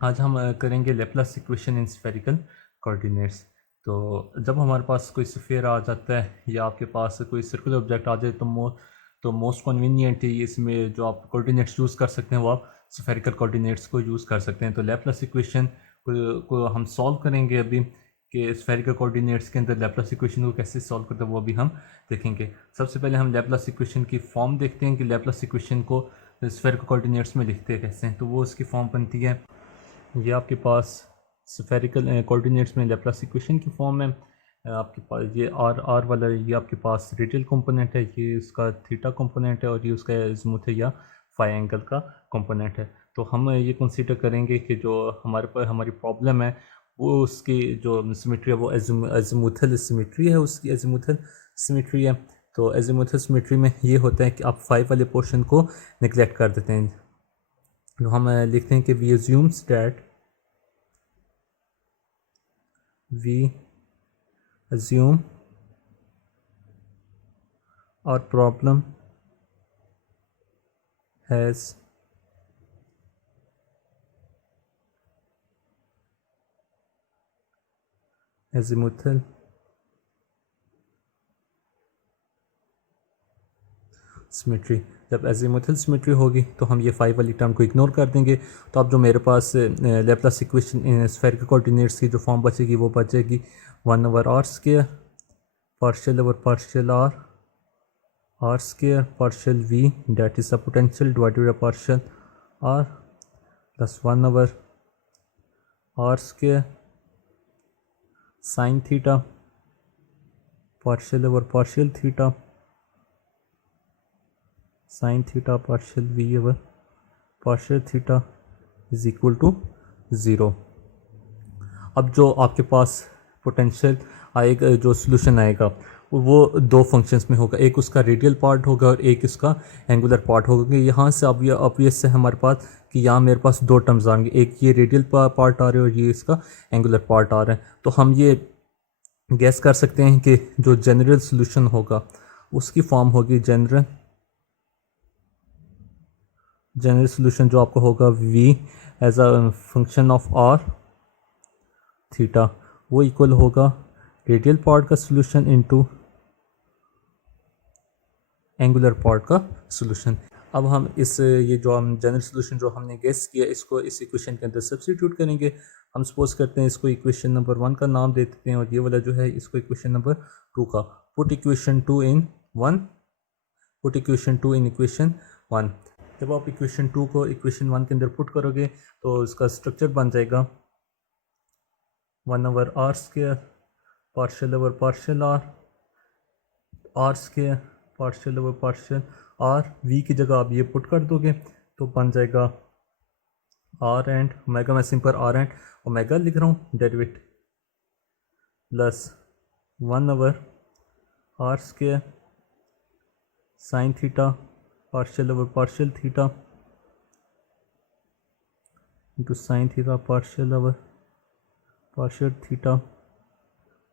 आज हम करेंगे Laplace equation in spherical coordinates. तो जब हमारे पास कोई स्फीयर आ जाता है या आपके पास कोई सर्कुलर ऑब्जेक्ट आ जाए तो मोस्ट कन्वीनियंट है इसमें जो आप कोऑर्डिनेट्स यूज़ कर सकते हैं वो आप स्फेरिकल कोऑर्डिनेट्स को यूज़ कर सकते हैं। तो लेप्लास इक्वेशन को हम सॉल्व करेंगे अभी कि स्फेरिकल कोऑर्डिनेट्स के अंदर लेप्लास इक्वेशन को कैसे सॉल्व करते हैं वो भी हम देखेंगे। सबसे पहले हम लेप्लास इक्वेशन की फॉर्म देखते हैं कि लेप्लास इक्वेशन को स्फेरिकल कोऑर्डिनेट्स में लिखते कैसे हैं। तो वो उसकी फॉर्म बनती है, ये आपके पास स्फेरिकल कोऑर्डिनेट्स में लेप्लास इक्वेशन की फॉर्म है। आपके पास ये आर वाला ये आपके पास रेडियल कंपोनेंट है, ये उसका थीटा कंपोनेंट है और ये उसका अज़ीमुथ है या फाई एंगल का कंपोनेंट है। तो हम ये कंसीडर करेंगे कि जो हमारे पास हमारी प्रॉब्लम है वो उसकी जो सिमेट्री है वो अज़ीमुथल सिमेट्री है, उसकी अज़ीमुथल सिमेट्री है। तो अज़ीमुथल सिमेट्री में ये होता है कि आप फाइव वाले पोर्शन को निगलेक्ट कर देते हैं। तो हम लिखते हैं कि we assumes that we assume our problem has azimuthal सिमेट्री। जब एजीमुथल सिमेट्री होगी तो हम ये फाइव वाली टर्म को इग्नोर कर देंगे। तो अब जो मेरे पास लेप्लास इक्वेशन स्फेरिकल कोऑर्डिनेट्स की जो फॉर्म बचेगी वो बचेगी 1/r² partial over partial r square partial v that is the potential divided by partial r plus 1/r² sin theta partial over partial theta sin theta partial v over partial theta is equal to 0। अब जो आपके पास potential आएगा, जो solution आएगा वो दो functions में होगा, एक उसका रेडियल पार्ट होगा और एक इसका एंगुलर पार्ट होगा। यहाँ से अब ये ऑब्वियस है हमारे पास कि यहाँ मेरे पास दो टर्म्स आएंगे, एक ये रेडियल पार्ट आ रहे हैं और ये इसका एंगुलर पार्ट आ रहा है। तो हम ये गैस कर सकते हैं कि जो जनरल सोल्यूशन होगा उसकी फॉर्म होगी जनरल सोल्यूशन जो आपका होगा v as a function of r theta, वो इक्वल होगा रेडियल पार्ट का सोल्यूशन इनटू एंगुलर पार्ट का सोल्यूशन। अब हम ये जो हम जनरल सोल्यूशन जो हमने गेस किया इसको इस इक्वेशन के अंदर सब्स्टिट्यूट करेंगे। हम सपोज करते हैं इसको इक्वेशन नंबर 1 का नाम दे देते हैं और ये वाला जो है इसको इक्वेशन नंबर 2 का। Put equation 2 in 1, put equation 2 in equation 1। जब आप इक्वेशन 2 को इक्वेशन 1 के अंदर पुट करोगे तो इसका स्ट्रक्चर बन जाएगा 1/r² partial over partial r² partial over partial r, v की जगह आप ये पुट कर दोगे तो बन जाएगा r एंड ओमेगा, मैं सिंपल r एंड ओमेगा लिख रहा हूँ, derivative plus 1/r² sine theta partial over partial theta into sine theta partial over partial theta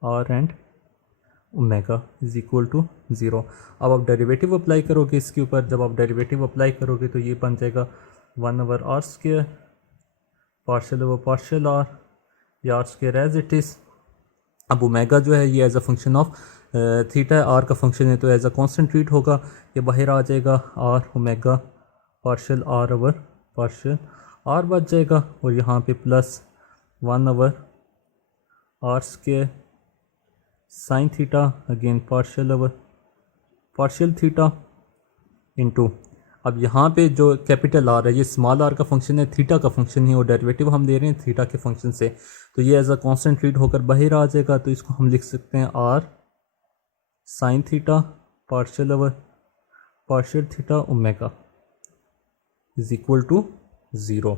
r and omega is equal to 0। अब आप डेरिवेटिव अप्लाई करोगे इसके ऊपर, जब आप डेरिवेटिव अप्लाई करोगे तो ये बन जाएगा 1/r² partial over partial r, या r² एज इट इज़। अब ओमेगा जो है ये as a function of theta है, r का फंक्शन है तो एज अ कांस्टेंट ट्रीट होगा, ये बाहर आ जाएगा r omega partial r over partial r बच जाएगा और यहाँ पे plus 1/r² sine theta again partial over partial theta into, अब यहाँ पे जो कैपिटल आर है ये स्मॉल आर का फंक्शन है, थीटा का फंक्शन है और डेरिवेटिव हम ले रहे हैं थीटा के फंक्शन से, तो ये एज अ कांस्टेंट ट्रीट होकर बाहर आ जाएगा। तो इसको हम लिख सकते हैं R sine theta partial over partial theta omega is equal to 0।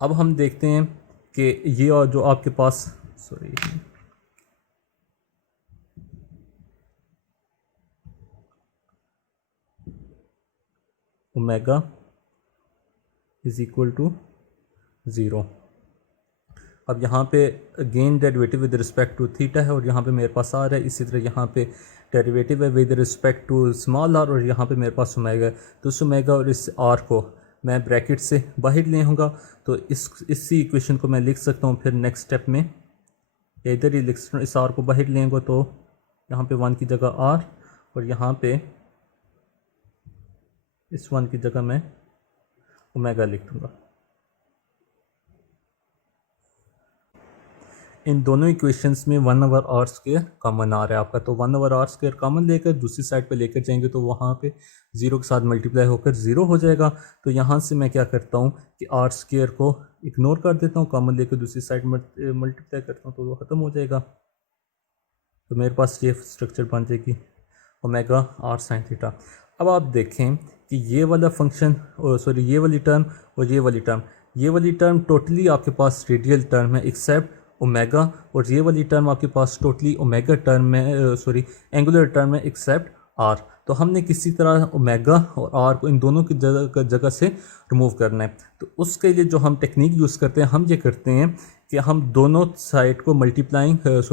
अब हम देखते हैं कि ये और जो आपके पास ओमेगा इज इक्वल टू 0। अब यहाँ पे again derivative with respect to theta है और यहाँ पे मेरे पास आर है, इसी तरह यहाँ पे डेरिवेटिव है with respect to small R और यहाँ पे मेरे पास ओमेगा है। तो उस ओमेगा और इस आर को मैं ब्रैकेट से बाहर ले आऊँगा तो इसी इक्वेशन को मैं लिख सकता हूँ फिर नेक्स्ट स्टेप में, या इधर ही लिख सकता हूँ। इस आर को बाहर ले आऊँगा तो यहाँ पे 1 की जगह आर, और यहाँ पे इस 1 की जगह मैं ओमेगा लिख दूँगा। इन दोनों इक्वेशंस में 1/r² कॉमन आ रहा है आपका, तो 1/r² कॉमन लेकर दूसरी साइड पे लेकर जाएंगे तो वहाँ पे 0 के साथ मल्टीप्लाई होकर 0 हो जाएगा। तो यहाँ से मैं क्या करता हूँ कि r² को इग्नोर कर देता हूँ, कॉमन लेकर दूसरी साइड मल्टीप्लाई करता हूँ तो वो ख़त्म हो जाएगा। तो मेरे पास ये स्ट्रक्चर बन जाएगी ओमेगा r sin थीटा। अब आप देखें कि ये वाला फंक्शन, सॉरी ये वाली टर्म और ये वाली टर्म टोटली आपके पास रेडियल टर्म है एक्सेप्ट ओमेगा, और ये वाली टर्म आपके पास टोटली ओमेगा टर्म में, सॉरी एंगुलर टर्म है एक्सेप्ट आर। तो हमने किसी तरह ओमेगा और आर को इन दोनों की जगह से रिमूव करना है। तो उसके लिए जो हम टेक्निक यूज़ करते हैं, हम ये करते हैं कि हम दोनों साइड को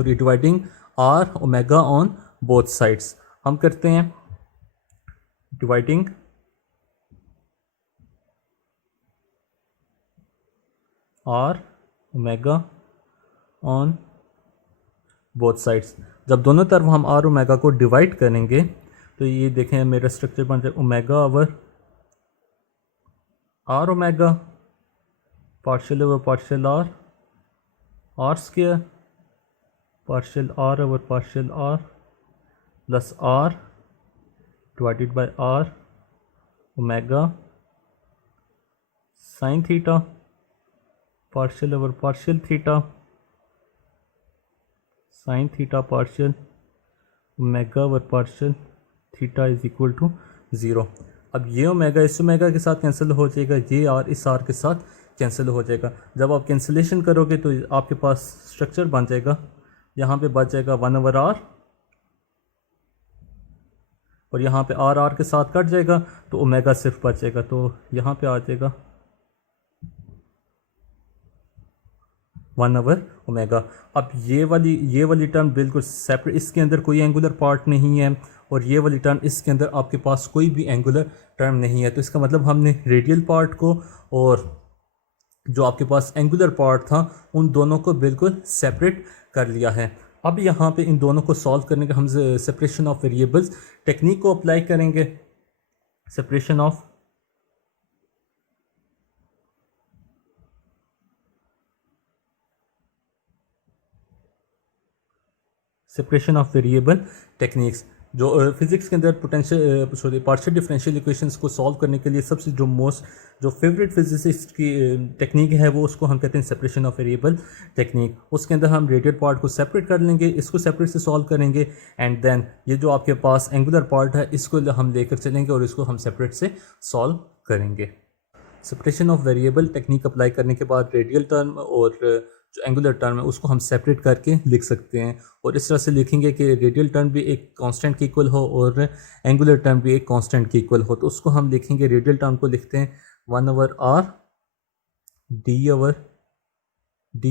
dividing R omega on both sides हम करते हैं, dividing R omega on both sides. जब दोनों तरफ हम आर ओमेगा को डिवाइड करेंगे तो ये देखें मेरा स्ट्रक्चर बन जाए omega over R omega partial over partial R square partial R over partial R plus R divided by R omega sine theta partial over partial theta sine theta partial omega over partial theta is equal to 0। अब ये omega इस omega के साथ cancel हो जाएगा, ये are इस are के साथ कैंसिल हो जाएगा। जब आप कैंसिलेशन करोगे तो आपके पास स्ट्रक्चर बन जाएगा, यहाँ पे बच जाएगा 1/r, और यहाँ पे आर के साथ कट जाएगा तो ओमेगा सिर्फ बचेगा, तो यहाँ पे आ जाएगा 1/ओमेगा। अब ये वाली टर्म बिल्कुल सेपरेट, इसके अंदर कोई एंगुलर पार्ट नहीं है, और ये वाली टर्म इसके अंदर आपके पास कोई भी एंगुलर टर्म नहीं है। तो इसका मतलब हमने रेडियल पार्ट को और जो आपके पास एंगुलर पार्ट था उन दोनों को बिल्कुल सेपरेट कर लिया है। अब यहाँ पे इन दोनों को सॉल्व करने का हम सेपरेशन ऑफ वेरिएबल्स टेक्निक को अप्लाई करेंगे। सेपरेशन ऑफ वेरिएबल टेक्निक्स, जो फिजिक्स के अंदर पार्शियल डिफरेंशियल इक्वेशंस को सॉल्व करने के लिए सबसे जो फेवरेट फिजिसिस्ट की टेक्निक है वो उसको हम कहते हैं सेपरेशन ऑफ वेरिएबल टेक्निक। उसके अंदर हम रेडियल पार्ट को सेपरेट कर लेंगे, इसको सेपरेट से सॉल्व करेंगे, एंड देन ये जो आपके पास एंगुलर पार्ट है इसको हम लेकर चलेंगे और इसको हम सेपरेट से सॉल्व करेंगे। Separation of variable technique apply करने के बाद रेडियल टर्म और जो एंगुलर टर्म है उसको हम सेपरेट करके लिख सकते हैं, और इस तरह से लिखेंगे कि रेडियल टर्म भी एक कांस्टेंट के इक्वल हो और एंगुलर टर्म भी एक कांस्टेंट के इक्वल हो। तो उसको हम लिखेंगे, रेडियल टर्म को लिखते हैं 1/r d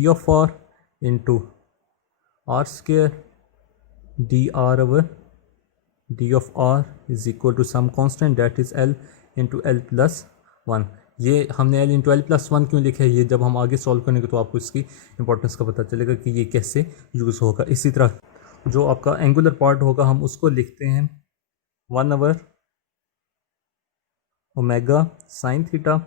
of r into r square d of r is equal to some constant that is l into l plus 1। ये हमने l इंटू l प्लस 1 क्यों लिखा है, ये जब हम आगे सॉल्व करेंगे तो आपको इसकी इंपॉर्टेंस का पता चलेगा कि ये कैसे यूज़ होगा। इसी तरह जो आपका एंगुलर पार्ट होगा हम उसको लिखते हैं 1/ओमेगा sine theta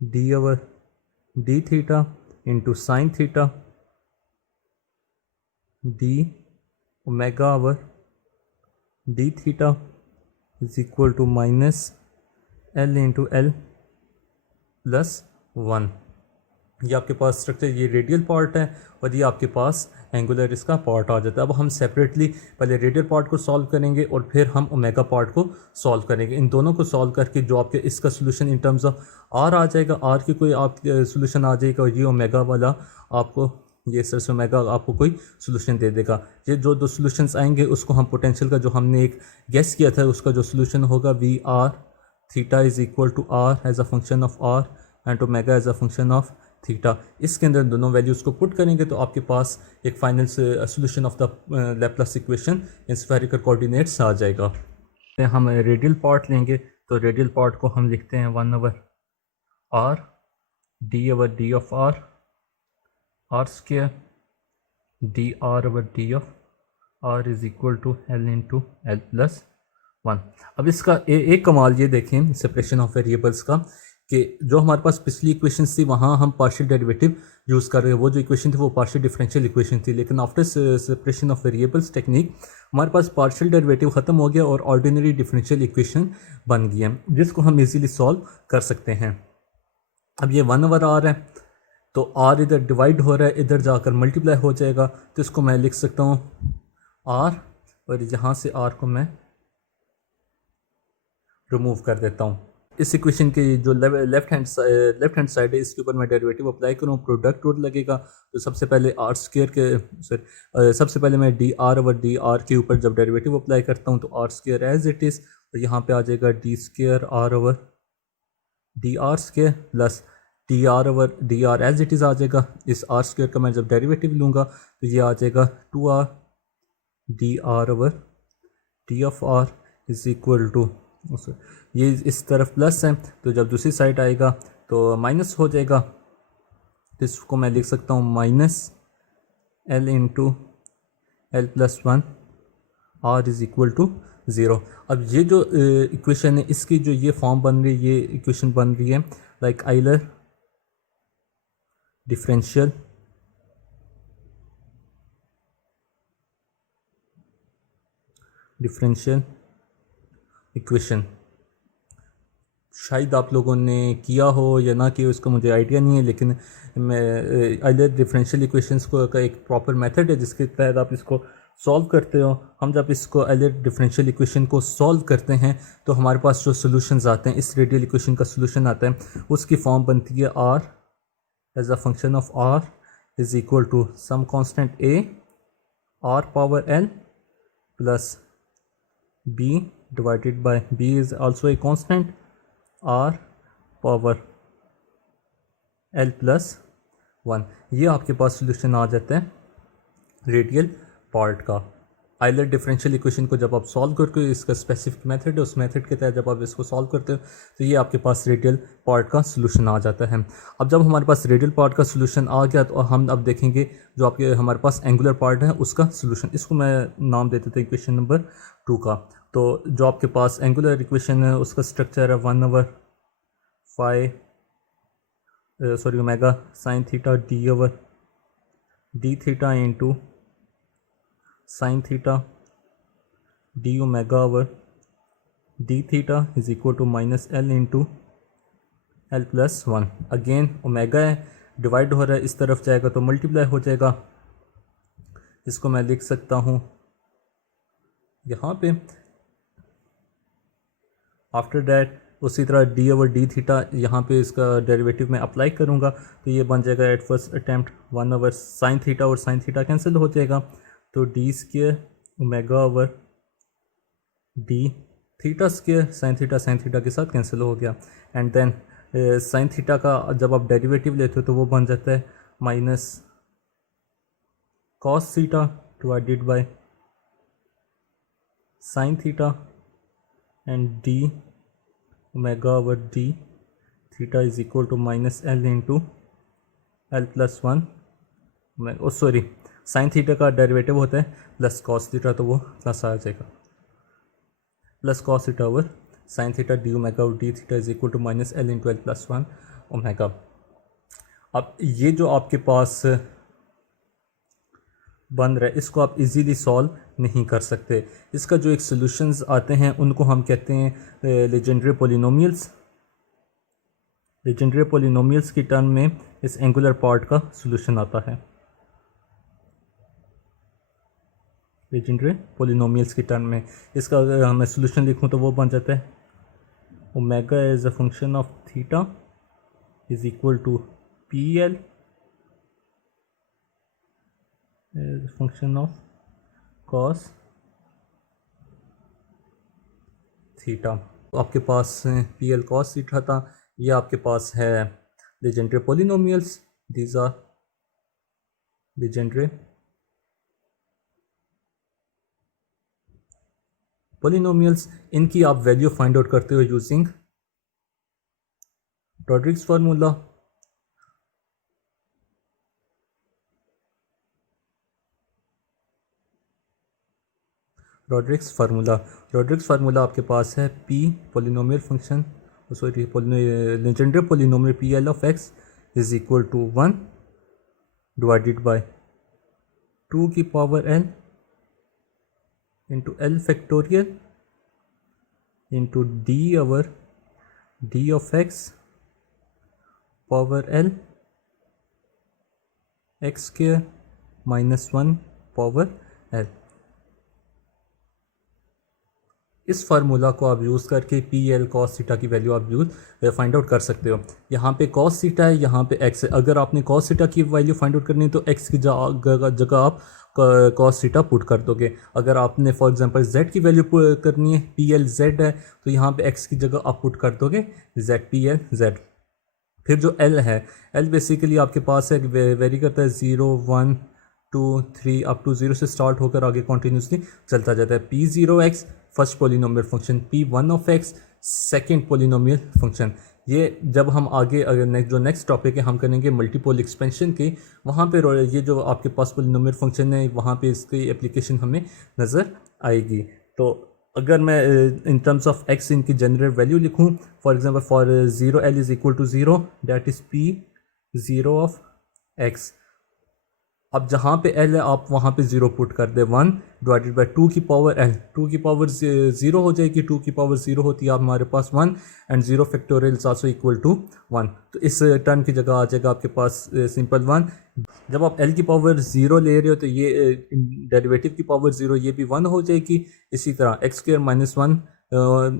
d theta into sine theta d omega over d theta is equal to minus l into l plus 1। ये आपके पास स्ट्रक्चर, ये रेडियल पार्ट है और ये आपके पास एंगुलर इसका पार्ट आ जाता है। अब हम सेपरेटली पहले रेडियल पार्ट को सॉल्व करेंगे और फिर हम ओमेगा पार्ट को सॉल्व करेंगे। इन दोनों को सॉल्व करके जो आपके इसका solution in terms of R आ जाएगा, आर की कोई आप सोल्यूशन आ जाएगा, और ये ओमेगा वाला आपको ये सर ओमेगा आपको कोई सोल्यूशन दे देगा। ये जो दो सोल्यूशंस आएंगे उसको हम पोटेंशियल का जो हमने एक गेस किया था उसका जो सोल्यूशन होगा V R theta is equal to R as a function of R and omega as a function of theta. इसके अंदर दोनों वैल्यूज़ को पुट करेंगे तो आपके पास एक final solution of the Laplace equation in spherical coordinates आ जाएगा। हम रेडियल पार्ट लेंगे तो रेडियल पार्ट को हम लिखते हैं 1/r d/d of r square d/d of r is equal to l into l plus 1। अब इसका एक कमाल ये देखें सेपरेशन ऑफ वेरिएबल्स का कि जो हमारे पास पिछली इक्वेशन थी वहाँ हम पार्शियल डेरिवेटिव यूज़ कर रहे हैं, वो जो इक्वेशन थी वो पार्शियल डिफरेंशियल इक्वेशन थी, लेकिन after separation of variables technique हमारे पास पार्शियल डेरिवेटिव ख़त्म हो गया और ऑर्डिनरी डिफरेंशियल इक्वेशन बन गई है जिसको हम इजीली सॉल्व कर सकते हैं। अब ये 1/r है तो r इधर डिवाइड हो रहा है, इधर जाकर मल्टीप्लाई हो जाएगा, तो इसको मैं लिख सकता हूँ r, और यहाँ से r को मैं रिमूव कर देता हूँ। इस इक्वेशन की जो लेफ्ट हैंड साइड है इसके ऊपर मैं डेरिवेटिव अप्लाई करूँ, प्रोडक्ट रूल लगेगा। तो सबसे पहले आर स्क्वायर के सबसे पहले मैं d/d r के ऊपर जब डेरिवेटिव अप्लाई करता हूँ तो R square as it is, तो यहाँ पे आ जाएगा d²r/d r square plus d/d r as it is आ जाएगा। इस आर स्क्वायर का मैं जब डेरिवेटिव लूँगा तो ये आ जाएगा 2r d/d of r is equal to, ये इस तरफ प्लस है तो जब दूसरी साइड आएगा तो माइनस हो जाएगा, तो इसको मैं लिख सकता हूँ minus l into l plus 1 r is equal to 0। अब ये जो इक्वेशन है इसकी जो ये फॉर्म बन रही है, ये इक्वेशन बन रही है लाइक आइलर डिफरेंशियल इक्वेशन। शायद आप लोगों ने किया हो या ना किया उसका मुझे आइडिया नहीं है, लेकिन मैं आइलर डिफरेंशियल इक्वेशंस को का एक प्रॉपर मेथड है जिसके तहत आप इसको सॉल्व करते हो। हम जब इसको आइलर डिफरेंशियल इक्वेशन को सॉल्व करते हैं तो हमारे पास जो सोल्यूशंस आते हैं, इस रेडियल इक्वेशन का सोल्यूशन आता है, उसकी फॉर्म बनती है r as a function of r is equal to some constant a r power l plus b divided by b is also a constant r power l plus 1। ये आपके पास solution आ जाता है रेडियल पार्ट का। Euler differential equation को जब आप सॉल्व करते हो, इसका स्पेसिफिक मेथड है, उस मेथड के तहत जब आप इसको सॉल्व करते हो तो ये आपके पास रेडियल पार्ट का सोल्यूशन आ जाता है। अब जब हमारे पास रेडियल पार्ट का सोल्यूशन आ गया तो हम अब देखेंगे जो आपके हमारे पास एंगुलर पार्ट है उसका सोल्यूशन। इसको मैं नाम दे देता हूँ इक्वेशन नंबर 2 का। तो जो आपके पास एंगुलर इक्वेशन है उसका स्ट्रक्चर है 1/5 omega sine theta d theta into sine theta d omega over d theta is equal to minus l into l plus 1। Again omega है, डिवाइड हो रहा है, इस तरफ जाएगा तो मल्टीप्लाई हो जाएगा। इसको मैं लिख सकता हूँ यहाँ पे। आफ्टर डैट उसी तरह d/d थीटा यहाँ पे इसका डेरिवेटिव मैं अप्लाई करूँगा तो ये बन जाएगा at first attempt 1 over sine theta, और साइन थीटा कैंसिल हो जाएगा तो d² omega over d theta square, sine theta के साथ कैंसिल हो गया। एंड देन साइन थीटा का जब आप डेरिवेटिव लेते हो तो वो बन जाता है minus cos theta divided by sine theta and d omega over d theta is equal to minus l into l plus 1। Sorry, sine theta का डेरिवेटिव होता है प्लस कॉस थीटा, तो वो प्लस आ जाएगा, plus cos theta over sine theta d omega over d theta is equal to minus l into l plus 1 omega. अब ये जो आपके पास बन रहा है इसको आप इजीली सॉल्व नहीं कर सकते। इसका जो एक सॉल्यूशंस आते हैं उनको हम कहते हैं लेजेंडरी पोलिनोमियल्स। लेजेंडरी पोलिनोमियल्स की टर्म में इस एंगुलर पार्ट का सॉल्यूशन आता है। लेजेंडरी पोलिनोमियल्स की टर्म में इसका अगर मैं सॉल्यूशन लिखूं तो वो बन जाता है omega as a function of theta is equal to P L as function of cos theta. आपके पास पी एल कॉस थीटा था, ये आपके पास है Legendre polynomials. These are Legendre polynomials, इनकी आप वैल्यू फाइंड आउट करते हो using Rodrigues formula. Rodrigues formula आपके पास है P polynomial function, sorry Legendre polynomial P L of X is equal to 1 divided by 2 की power L into L factorial into D of x power L x square minus 1 power L. इस formula को आप use करके P L cos theta की value आप use find out कर सकते हो। यहाँ पे कॉस थीटा है, यहाँ पे एक्स है। अगर आपने कॉस थीटा की वैल्यू फाइंड आउट करनी है तो एक्स की जगह आप कॉस थीटा पुट कर दोगे। अगर आपने फॉर एग्जांपल जेड की वैल्यू करनी है, पी एल जेड है, तो यहाँ पे एक्स की जगह आप पुट कर दोगे जेड, पी एल जेड। फिर जो एल है, एल बेसिकली आपके पास है वेरी करता है 0 1 2 3 अप टू 0 से स्टार्ट होकर आगे कॉन्टीन्यूसली चलता जाता है। P zero x first polynomial function, P one of x second polynomial function. ये जब हम आगे अगर नेक्स्ट टॉपिक है हम करेंगे मल्टीपोल एक्सपेंशन के, वहाँ पे ये जो आपके पास पोलिनोमियल फंक्शन है वहाँ पे इसकी एप्लीकेशन हमें नज़र आएगी। तो अगर मैं इन टर्म्स ऑफ एक्स इनकी जनरल वैल्यू लिखूँ, for example for 0 L is equal to 0 that is P zero of X. अब जहाँ पे एल है आप वहाँ पे 0 पुट कर दे, 1 डिवाइडेड बाई 2 की पावर एल, 2 की पावर 0 हो जाएगी, 2 की पावर 0 होती है आप हमारे पास 1 and 0 factorial is also equal to 1। तो इस टर्म की जगह आ जाएगा आपके पास सिंपल 1। जब आप एल की पावर 0 ले रहे हो तो ये डेरिवेटिव की पावर 0 ये भी 1 हो जाएगी। इसी तरह X square minus 1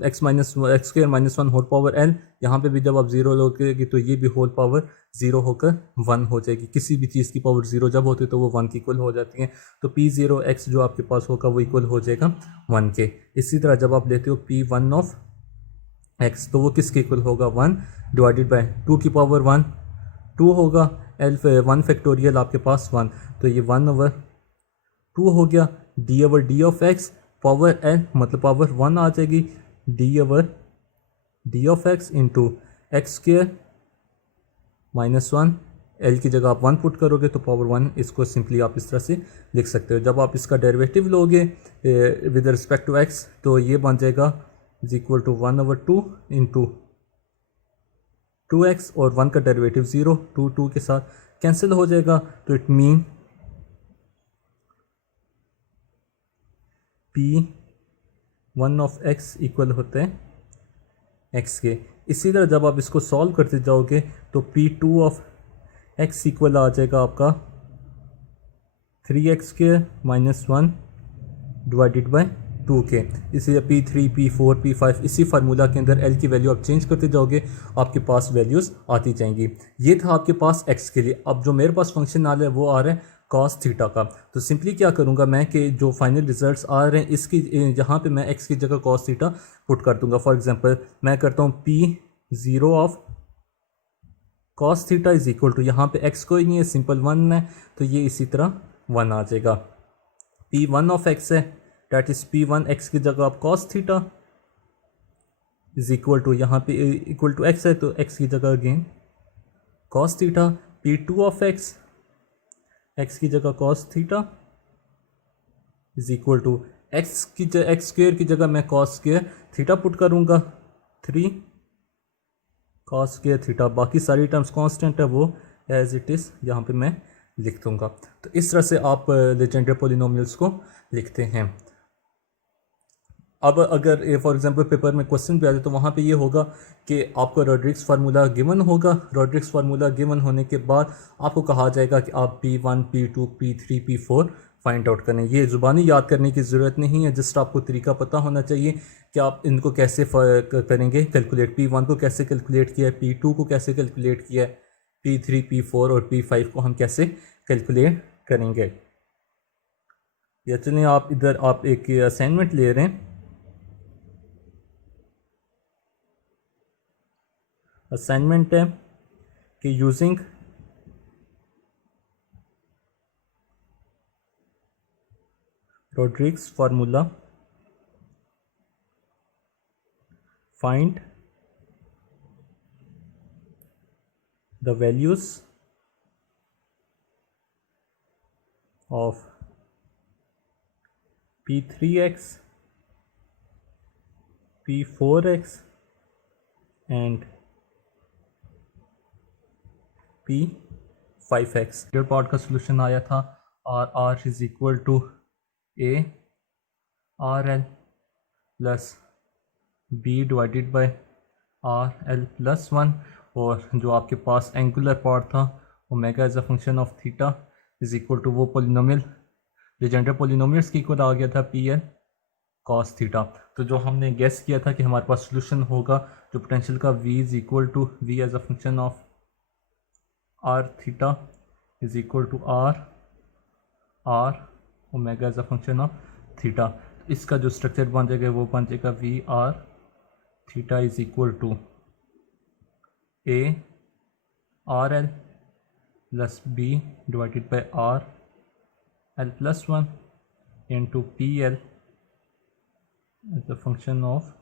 X square minus 1 whole power L, यहाँ पे भी जब आप 0 लोगे तो ये भी होल पावर 0 होकर 1 हो जाएगी। किसी भी चीज़ की पावर 0 जब होती है तो वो 1 की इक्वल हो जाती है। तो पी ज़ीरो एक्स जो आपके पास होगा वो इक्वल हो जाएगा 1 के। इसी तरह जब आप लेते हो पी वन ऑफ एक्स तो वो किसके इक्वल होगा, 1 डिवाइडेड बाई 2 की पावर 1 2 होगा, एल 1 फैक्टोरियल आपके पास 1, तो ये 1 ओवर 2 हो गया। D over D of x power L मतलब पावर 1 आ जाएगी, D over D of x into x square minus 1, L की जगह आप 1 पुट करोगे तो पावर 1, इसको सिंपली आप इस तरह से लिख सकते हो। जब आप इसका डेरिवेटिव लोगे विद रिस्पेक्ट टू एक्स तो ये बन जाएगा is equal to 1 over 2 into 2x और 1 का डेरिवेटिव 0, 2 के साथ कैंसिल हो जाएगा। तो it mean P1 of x equal होते हैं x के। इसी तरह जब आप इसको सॉल्व करते जाओगे तो P2 ऑफ x इक्वल आ जाएगा आपका 3x square minus 1 divided by 2 के। इसी P3 P4 P5 इसी फार्मूला के अंदर L की वैल्यू आप चेंज करते जाओगे आपके पास वैल्यूज़ आती जाएंगी। ये था आपके पास x के लिए। अब जो मेरे पास फंक्शन आ रहा है वो आ रहा है कॉस थीटा का। तो सिंपली क्या करूँगा मैं कि जो फाइनल रिजल्ट्स आ रहे हैं इसकी यहाँ पे मैं x की जगह कॉस थीटा पुट कर दूँगा। फॉर एग्जांपल मैं करता हूँ P0 of cos theta is equal to, यहाँ पे x कोई नहीं है सिंपल 1 है तो ये इसी तरह 1 आ जाएगा। P1 ऑफ x है डैट इज P1 x की जगह आप cos theta is equal to, यहाँ पे इक्वल टू x है तो x की जगह again cos theta. P2 of x की जगह cos theta is equal to X square की जगह मैं कॉस स्क्वेयर थीटा पुट करूँगा 3 कॉस स्क्वेयर थीटा। बाकी सारी टर्म्स कांस्टेंट है वो एज इट इज़ यहाँ पे मैं लिख दूँगा। तो इस तरह से आप लेजेंडरी पॉलिनोमियल्स को लिखते हैं। अब अगर फॉर एग्जांपल पेपर में क्वेश्चन भी आ जाए तो वहाँ पे ये होगा कि आपको रॉड्रिक्स फार्मूला गिवन होगा। रॉड्रिक्स फार्मूला गिवन होने के बाद आपको कहा जाएगा कि आप P1 P2 P3 P4 find out करें। ये ज़ुबानी याद करने की ज़रूरत नहीं है, जस्ट आपको तरीका पता होना चाहिए कि आप इनको कैसे करेंगे कैलकुलेट। P1 को कैसे कैलकुलेट किया है, P2 को कैसे कैलकुलेट किया है, P3 P4 और P5 को हम कैसे कैलकुलेट करेंगे। या चलिए आप इधर आप एक असाइनमेंट ले रहे हैं। असाइनमेंट है कि using Rodrigues formula find the values of p3x, p4x and p5x। Third part का सोल्यूशन आया था R R is equal to A R L plus B divided by R L plus 1, और जो आपके पास एंगुलर पार्ट था omega as a function of theta is equal to वो polynomial Legendre polynomials की इक्वल आ गया था पी एल कॉस थीटा। तो जो हमने गेस किया था कि हमारे पास सोल्यूशन होगा जो पोटेंशियल का v is equal to V as a function of R theta is equal to R omega as a function of theta. इसका जो स्ट्रक्चर बन जाएगा वो बन जाएगा V R theta is equal to A R L plus B divided by R L plus 1 into P L as a function of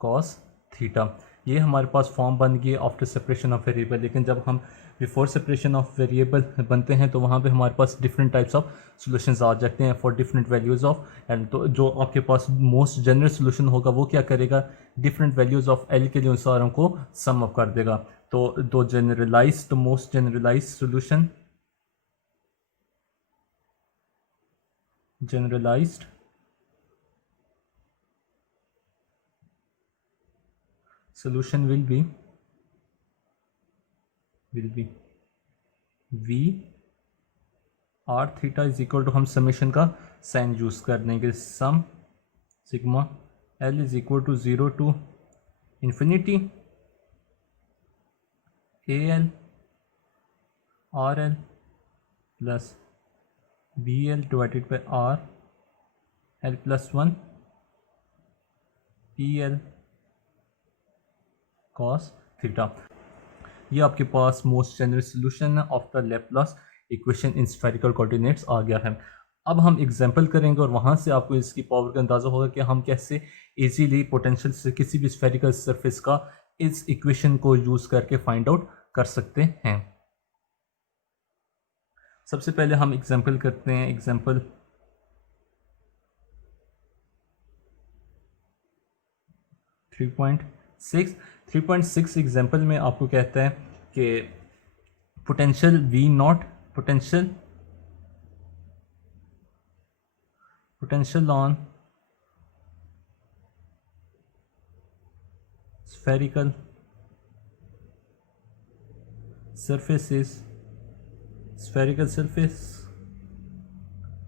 cos theta. ये हमारे पास form बन गई आफ्टर सेपरेशन ऑफ वेरिएबल। लेकिन जब हम बिफोर सेपरेशन ऑफ वेरिएबल बनते हैं तो वहाँ पे हमारे पास डिफरेंट टाइप्स ऑफ सॉल्यूशंस आ जाते हैं for different values of L. तो जो आपके पास मोस्ट जनरल सॉल्यूशन होगा वो क्या करेगा, डिफरेंट वैल्यूज़ ऑफ एल के लिए उन सारों को सम अप कर देगा। तो दो जनरलाइज, तो most generalise solution, generalized solution will be v r theta is equal to, हम समेशन का साइन यूज कर देंगे, sum sigma l is equal to 0 to infinity a l r l plus B L divided by R L plus 1 P L cos theta. ये आपके पास most general solution of the Laplace equation in spherical coordinates आ गया है। अब हम example करेंगे और वहाँ से आपको इसकी पावर का अंदाज़ा होगा कि हम कैसे इजीली पोटेंशियल से किसी भी स्फेरिकल सरफेस का इस इक्वेशन को यूज़ करके फाइंड आउट कर सकते हैं। सबसे पहले हम एग्जांपल करते हैं। एग्जांपल 3.6 एग्जांपल में आपको कहता है कि potential V not, potential on spherical surfaces, spherical surface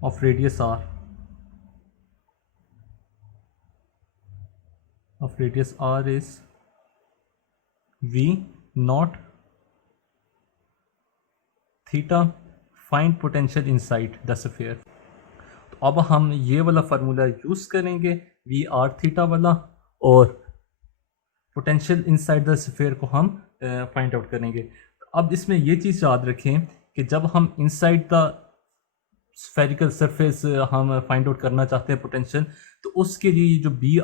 of radius r, is v naught theta, find potential inside the sphere। तो अब हम ये वाला फार्मूला यूज करेंगे वी आर थीटा वाला, और पोटेंशियल इनसाइड द स्फीयर को हम फाइंड आउट करेंगे। तो अब इसमें ये चीज़ याद रखें कि जब हम इनसाइड द स्फेरिकल सरफेस हम फाइंड आउट करना चाहते हैं पोटेंशियल, तो उसके लिए जो बी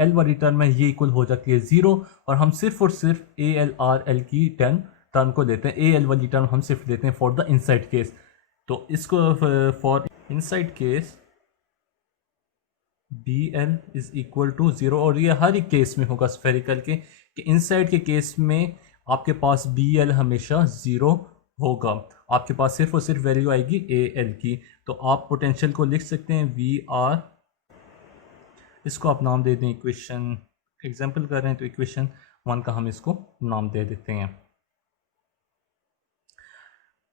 एल वाली टर्म है ये इक्वल हो जाती है 0, और हम सिर्फ और सिर्फ ए एल आर एल की टर्म को लेते हैं। ए एल वाली टर्म हम सिर्फ लेते हैं फॉर द इनसाइड केस। तो इसको for inside case B L is equal to 0, और ये हर एक केस में होगा स्फेरिकल के, कि इनसाइड के केस में आपके पास बी एल हमेशा 0 होगा, आपके पास सिर्फ और सिर्फ वैल्यू आएगी ए एल की। तो आप पोटेंशियल को लिख सकते हैं वी आर, इसको आप नाम दे दें इक्वेशन, एग्जांपल कर रहे हैं तो इक्वेशन 1 का हम इसको नाम दे देते हैं।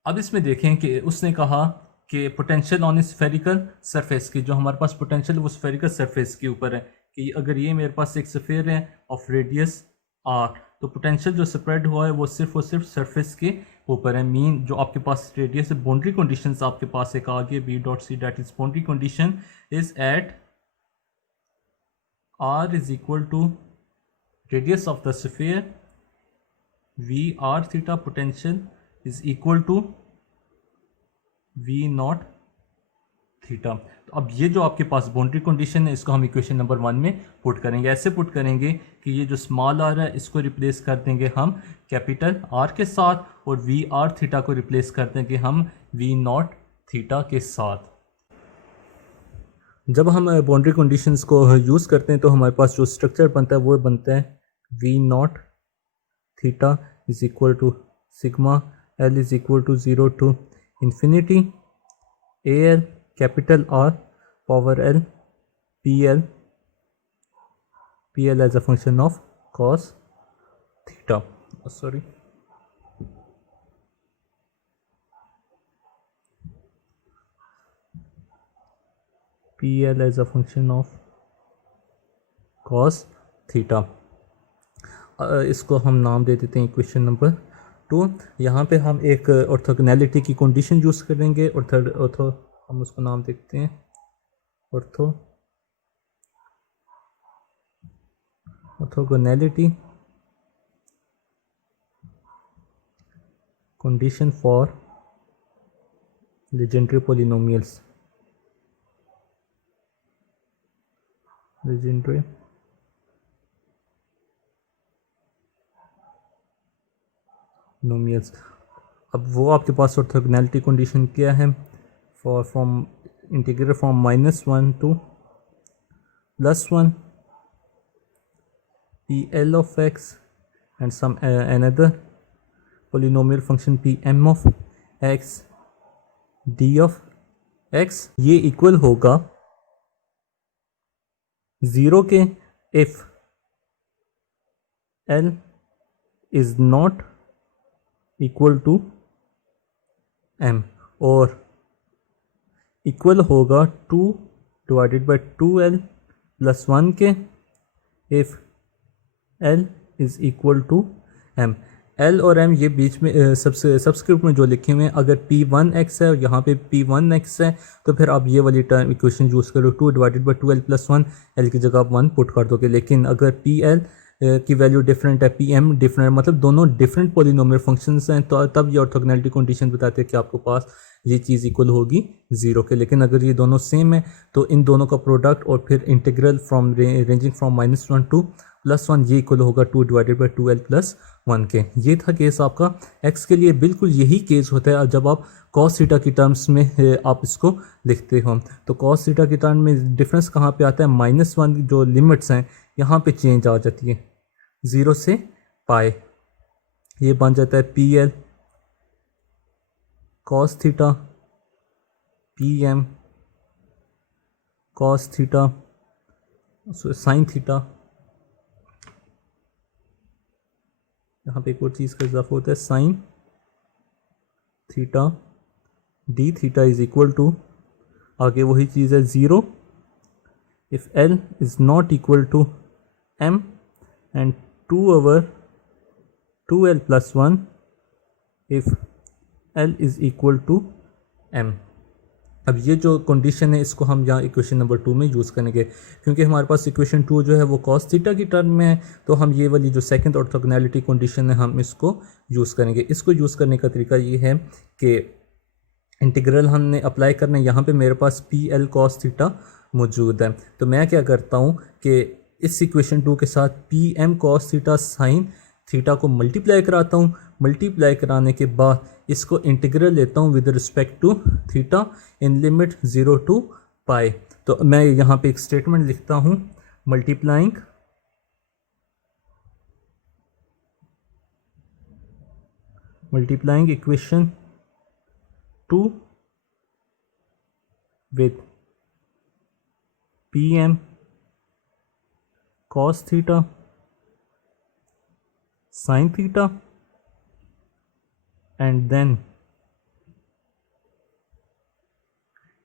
अब इसमें देखें कि उसने कहा कि पोटेंशियल ऑन स्फेरिकल सरफेस की, जो हमारे पास पोटेंशियल वो स्फेरिकल सरफेस के ऊपर है, कि अगर ये मेरे पास एक स्फीयर है ऑफ रेडियस आर, तो पोटेंशियल जो स्प्रेड हुआ है वो सिर्फ और सिर्फ सरफेस के ऊपर है। मीन जो आपके पास रेडियस है, बाउंड्री कंडीशंस आपके पास एक आ गई B dot C, that is boundary condition is at R is equal to radius of the sphere V R theta, potential is equal to V not theta. तो अब ये जो आपके पास बाउंड्री कंडीशन है इसको हम इक्वेशन नंबर 1 में put करेंगे। ऐसे पुट करेंगे कि ये जो स्मॉल आर है इसको रिप्लेस कर देंगे हम कैपिटल आर के साथ, और वी आर थीटा को रिप्लेस कर देंगे हम वी नॉट थीटा के साथ। जब हम बाउंड्री कंडीशंस को यूज़ करते हैं तो हमारे पास जो स्ट्रक्चर बनता है वो बनता है V not theta is equal to sigma L is equal to 0 to infinity A L capital R power L P L as a function of cos theta, sorry P L as a function of cos theta. इसको हम नाम दे देते हैं equation number 2। यहाँ पे हम एक orthogonality की कंडीशन यूज़ करेंगे और थर्ड हम उसको नाम देखते हैं orthogonality condition for Legendre polynomials. Legendre nomials. अब वो आपके पास ऑर्थोगोनैलिटी कंडीशन क्या है? For from integral from -1 to +1 Pl of x and some another polynomial function Pm of x d of x, ये इक्वल होगा 0 के if L is not equal to m, और इक्वल होगा 2 डिवाइडेड बाई 2l प्लस 1 के if l is equal to m। l और m ये बीच में subscript में जो लिखे हुए हैं, अगर p1x है और यहाँ पे p1x है तो फिर आप ये वाली टर्म इक्वेशन यूज़ करो 2 divided by 2l plus 1, l की जगह आप 1 पुट कर दोगे। लेकिन अगर pl की वैल्यू डिफरेंट है, pm डिफरेंट, मतलब दोनों डिफरेंट पॉलिनोमियल फंक्शंस हैं, तो तब ये ऑर्थोगोनैलिटी कंडीशन बताते हैं कि आपके पास ये चीज़ इक्वल होगी 0 के। लेकिन अगर ये दोनों सेम है तो इन दोनों का प्रोडक्ट और फिर integral from ranging from -1 to +1 ये इक्वल होगा 2 डिवाइडेड बाई 2l प्लस 1 के। ये था केस आपका x के लिए। बिल्कुल यही केस होता है जब आप cos थीटा की टर्म्स में आप इसको लिखते हो। तो cos थीटा की टर्म में डिफरेंस कहाँ पे आता है? -1 जो लिमिट्स हैं यहाँ पे चेंज आ जाती है 0 से पाई। ये बन जाता है pl cos theta pm cos theta sin theta. यहाँ पे एक और चीज़ का इजाफा होता है sin theta d theta is equal to, आगे वही चीज़ है 0 if l is not equal to m and 2/2l plus 1 if l is equal to m। अब ये जो कंडीशन है इसको हम यहाँ इक्वेशन नंबर 2 में यूज़ करेंगे, क्योंकि हमारे पास इक्वेशन 2 जो है वो cos थीटा की टर्म में है, तो हम ये वाली जो सेकंड ऑर्थोगोनैलिटी कंडीशन है हम इसको यूज़ करेंगे। इसको यूज़ करने का तरीका ये है कि इंटीग्रल हमने अप्लाई करना है। यहाँ पे मेरे पास PL cos थीटा मौजूद है, तो मैं क्या करता हूँ कि इस इक्वेशन 2 के साथ PM cos theta sin theta को मल्टीप्लाई कराता हूँ। मल्टीप्लाई कराने के बाद इसको इंटीग्रल लेता हूँ with respect to theta in limit 0 to pi. तो मैं यहाँ पे एक स्टेटमेंट लिखता हूँ multiplying equation 2 with PM cos theta sin theta and then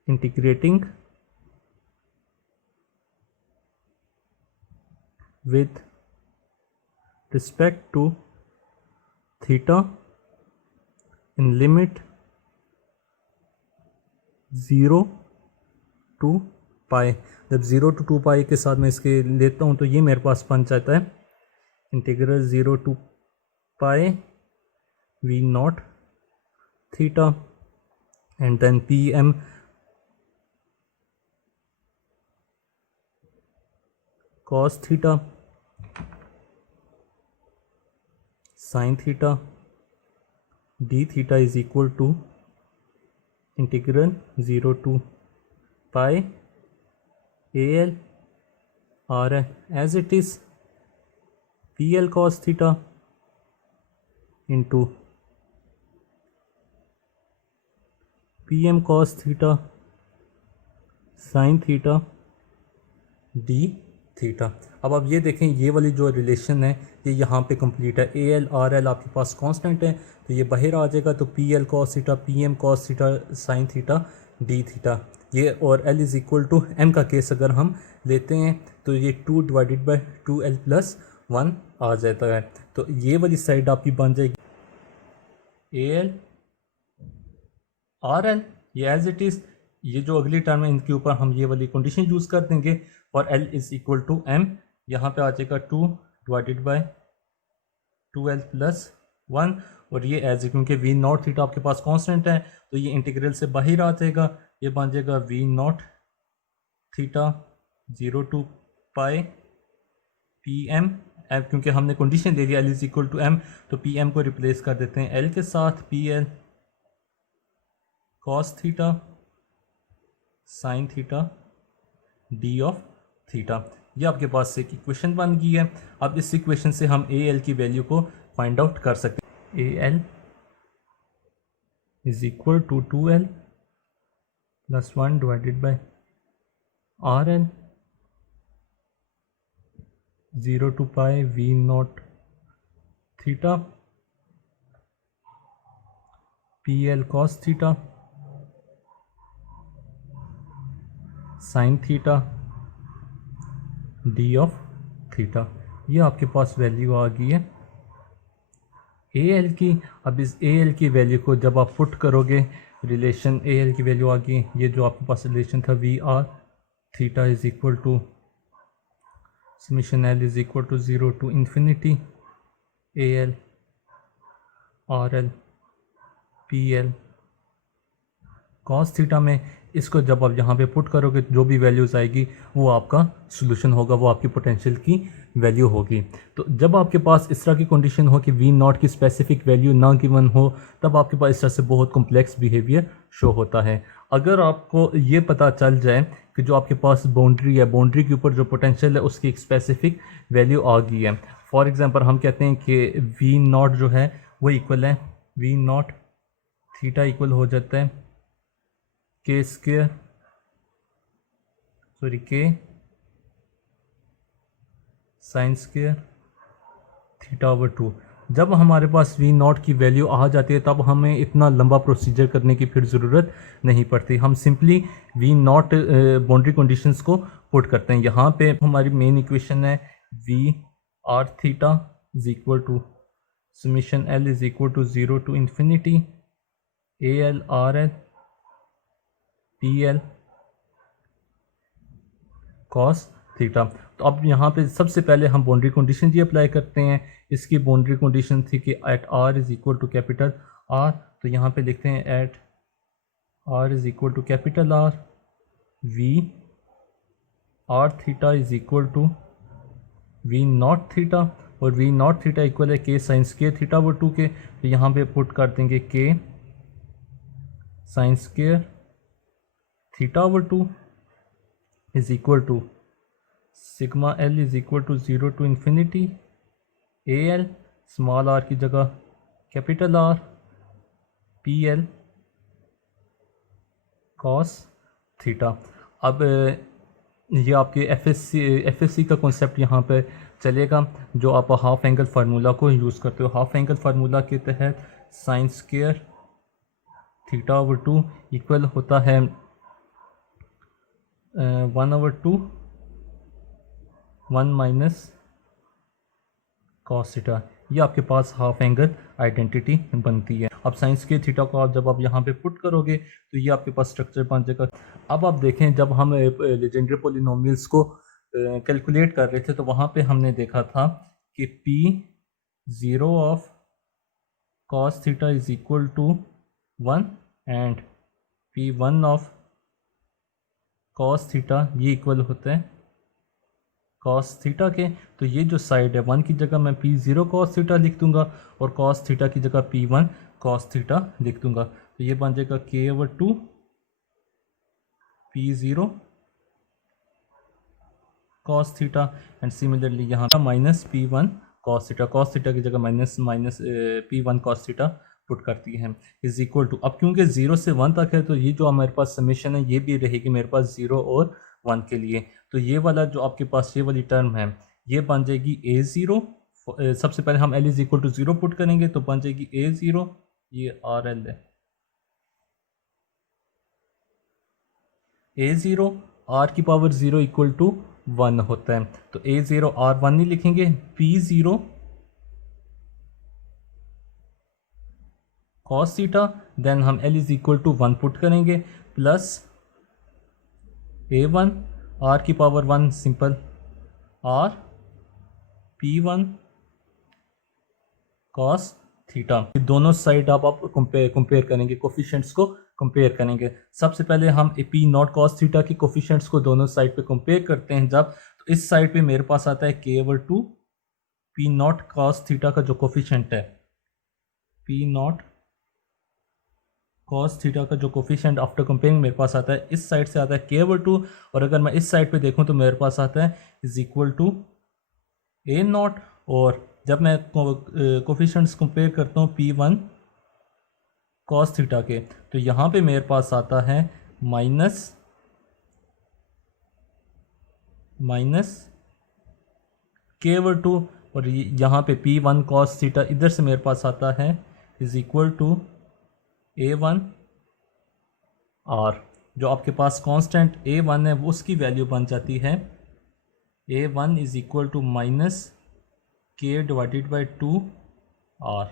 integrating with respect to theta in limit 0 to पाई। जब 0 to 2 पाई के साथ मैं इसके लेता हूँ तो ये मेरे पास बन जाता है integral 0 to pi v not theta and then PM cos theta sin theta d theta is equal to integral 0 to pi al r as it is pl cos theta into pm cos theta sin theta d theta. अब आप ये देखें, ये वाली जो relation है ये यहाँ पे कंप्लीट है। ए एल आर एल आपके पास कांस्टेंट है तो ये बाहर आ जाएगा, तो P L cos theta P M cos theta sine theta D theta ये, और L is equal to M का केस अगर हम लेते हैं तो ये 2 डिवाइडेड बाई 2l प्लस 1 आ जाता है। तो ये वाली साइड आपकी बन जाएगी ए एल आर एल, ये एज इट इज़। ये जो अगली टर्म है इनके ऊपर हम ये वाली कंडीशन यूज़ कर देंगे और L is equal to M, यहाँ पे आ जाएगा 2 डिवाइडेड बाई 2l प्लस 1, और ये एज क्योंकि वी नॉट थीटा आपके पास कांस्टेंट है तो ये इंटीग्रल से बाहर आ जाएगा, ये बन जाएगा V not theta 0 to pi P M. क्योंकि हमने कंडीशन दे दिया L is equal to M तो पी एम को रिप्लेस कर देते हैं L के साथ, P L cos theta sine theta D of theta. ये आपके पास एक इक्वेशन बन गई है। अब इस इक्वेशन से हम ए एल की वैल्यू को फाइंड आउट कर सकते हैं। A L is equal to 2l plus 1 divided by R L 0 to pi V not theta P L cos theta sine theta D of theta. ये आपके पास value आ गई है ए एल की। अब इस ए एल की वैल्यू को जब आप पुट करोगे, रिलेशन ए एल की वैल्यू आ गई, ये जो आपके पास रिलेशन था V R theta is equal to summation L is equal to 0 to infinity A L R L P L cos theta में। इसको जब आप यहाँ पे पुट करोगे जो भी वैल्यूज़ आएगी वो आपका सोल्यूशन होगा, वो आपकी पोटेंशियल की वैल्यू होगी। तो जब आपके पास इस तरह की कंडीशन हो कि वी नॉट की स्पेसिफिक वैल्यू ना गिवन हो, तब आपके पास इस तरह से बहुत कॉम्प्लेक्स बिहेवियर शो होता है। अगर आपको ये पता चल जाए कि जो आपके पास बाउंड्री है, बाउंड्री के ऊपर जो पोटेंशियल है उसकी एक स्पेसिफिक वैल्यू आ गई है। फॉर एग्ज़ाम्पल हम कहते हैं कि वी नॉट जो है वो इक्वल है, वी नॉट थीटा इक्वल हो जाता है के स्क्वायर सॉरी के साइन स्क्वायर थीटा ओवर 2। जब हमारे पास वी नॉट की वैल्यू आ जाती है तब हमें इतना लंबा प्रोसीजर करने की फिर ज़रूरत नहीं पड़ती। हम simply V not boundary conditions को पुट करते हैं। यहाँ पे हमारी मेन इक्वेशन है V R theta is equal to summation L is equal to 0 to infinity A L R L P L cos theta. तो अब यहाँ पे सबसे पहले हम बाउंड्री कंडीशन ही अप्लाई करते हैं। इसकी बाउंड्री कंडीशन थी कि at R is equal to capital R, तो यहाँ पे लिखते हैं at R is equal to capital R V R theta is equal to V not theta, और वी नॉट थीटा इक्वल है के साइन स्क्वायर थीटा ओवर 2 के। तो यहाँ पे पुट कर देंगे के sine square theta over 2 is equal to sigma L is equal to 0 to infinity A L small R की जगह capital R P L cos theta. अब ये आपके एफ एस सी का कॉन्सेप्ट यहाँ पे चलेगा, जो आप हाफ एंगल फार्मूला को यूज़ करते हो। हाफ एंगल फार्मूला के तहत sign square theta over 2 equal होता है 1/2 1 माइनस कॉस थीटा। ये आपके पास हाफ एंगल आइडेंटिटी बनती है। अब साइंस के थीटा को आप जब आप यहाँ पे पुट करोगे तो ये आपके पास स्ट्रक्चर बन जाएगा। अब आप देखें, जब हम लेजेंडरी पोलिनोमियल्स को कैलकुलेट कर रहे थे तो वहाँ पे हमने देखा था कि P0 of cos theta is equal to 1 and P1 of cos theta ये इक्वल होता है कॉस थीटा के। तो ये जो साइड है 1 की जगह मैं P0 कॉस थीटा लिख दूंगा और कॉस थीटा की जगह P1 कॉस थीटा लिख दूंगा। तो ये बन जाएगा K/2 P0 cos theta and similarly यहाँ माइनस P1 कॉस थीटा की जगह minus P1 cos theta put करती है इज इक्वल टू। अब क्योंकि 0 से 1 तक है तो ये जो हमारे पास समेशन है ये भी रहेगी मेरे पास 0 और 1 के लिए। तो ये वाला जो आपके पास ये वाली टर्म है ये बन जाएगी A0। सबसे पहले हम L is equal to 0 put करेंगे तो बन जाएगी A0, ये RL है A0 R की पावर 0 इक्वल टू 1 होता है। तो A0 R1 नहीं लिखेंगे, P0 कॉस थीटा, देन हम L is equal to 1 put करेंगे प्लस A1 R की power 1 simple R P1 cos theta. दोनों साइड आप कंपेयर करेंगे, कोफिशिएंट्स को कंपेयर करेंगे। सबसे पहले हम P नॉट कॉस थीटा की कोफिशिएंट्स को दोनों साइड पे कंपेयर करते हैं। जब तो इस साइड पे मेरे पास आता है K/2 P not cos theta का जो कोफिशिएंट है, P नॉट कॉस थीटा का जो कोफिशिएंट आफ्टर कंपेयरिंग मेरे पास आता है इस साइड से आता है K/2, और अगर मैं इस साइड पे देखूं तो मेरे पास आता है इज इक्वल टू A0। और जब मैं कोफिशिएंट्स कंपेयर करता हूँ P1 कॉस थीटा के तो यहाँ पे मेरे पास आता है माइनस K/2, और यहाँ पे P1 कॉस थीटा इधर से मेरे पास आता है is equal to A1 R। जो आपके पास कांस्टेंट A1 है वो उसकी वैल्यू बन जाती है A1 is equal to minus K/2 R।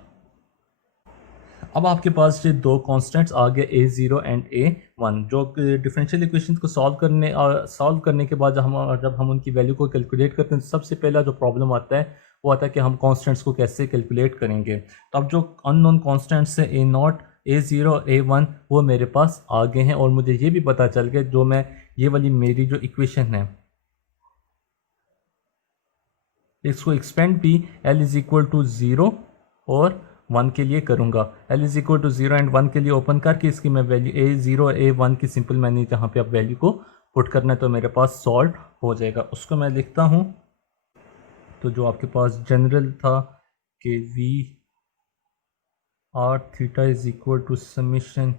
अब आपके पास ये दो कांस्टेंट्स आ गए A0 एंड A1। जो डिफरेंशियल इक्वेशन को सॉल्व करने के बाद जब हम उनकी वैल्यू को कैलकुलेट करते हैं तो सबसे पहला जो प्रॉब्लम आता है वो आता है कि हम कांस्टेंट्स को कैसे कैलकुलेट करेंगे। तो अब जो अननोन कांस्टेंट्स है A0 A0 A1 वो मेरे पास आ गए हैं, और मुझे ये भी पता चल गया जो मैं ये वाली मेरी जो इक्वेशन है इसको एक्सपेंड भी L इज इक्वल टू 0 और 1 के लिए करूँगा। L is equal to 0 and 1 के लिए ओपन करके इसकी मैं वैल्यू A0 A1 की सिंपल मैंने जहाँ पे अब वैल्यू को पुट करना है तो मेरे पास सॉल्व हो जाएगा। उसको मैं लिखता हूँ। तो जो आपके पास जनरल था कि V R theta is equal to summation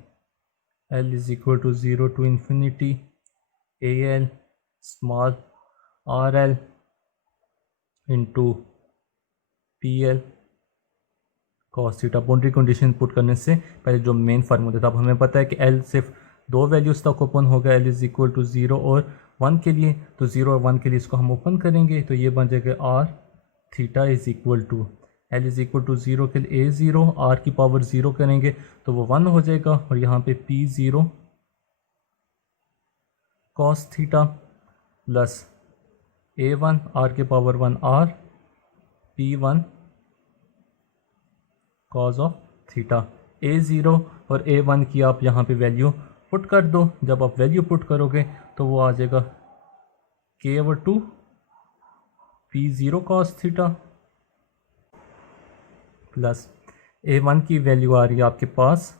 L is equal to 0 to infinity AL small RL into PL cos theta. Boundary condition put करने से पहले जो मेन फार्मूला था, अब हमें पता है कि L सिर्फ दो वैल्यूज़ तक ओपन होगा, L इज इक्वल टू 0 और 1 के लिए। तो 0 और 1 के लिए इसको हम ओपन करेंगे तो ये बन जाएगा R theta is equal to L is equal to 0 के लिए A0 R की पावर 0 करेंगे तो वो 1 हो जाएगा, और यहाँ पे P0 cos theta plus A1 R के power 1 R P1 cos of theta. A0 और A1 की आप यहाँ पे वैल्यू पुट कर दो। जब आप वैल्यू पुट करोगे तो वो आ जाएगा K/2 P0 cos theta plus A1 की वैल्यू आ रही है आपके पास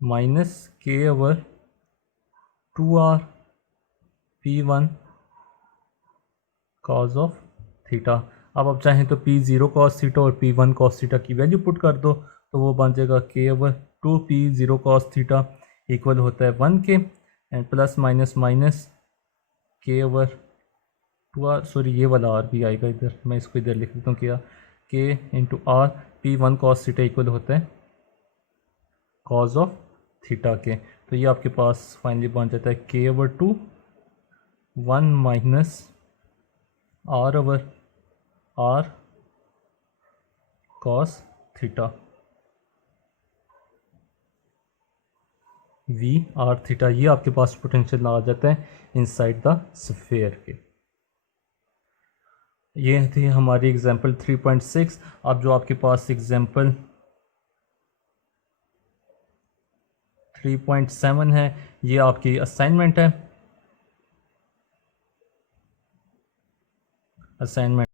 minus K/2R P1 cos of theta. अब आप चाहें तो P0 कॉस थीटा और P1 कॉस थीटा की वैल्यू पुट कर दो तो वो बन जाएगा K/2 P0 cos theta equal होता है 1 के, and plus minus minus K/2R, sorry ये वाला R भी आएगा इधर, मैं इसको इधर लिख देता हूँ क्या K into R P1 cos theta equal होता है कॉज ऑफ थीटा के। तो ये आपके पास फाइनली बन जाता है K/2 1 minus R cos theta V R theta. ये आपके पास पोटेंशियल आ जाता है इनसाइड द स्फीयर के। ये थी हमारी एग्जांपल 3.6। अब जो आपके पास एग्जांपल 3.7 है ये आपकी असाइनमेंट है। असाइनमेंट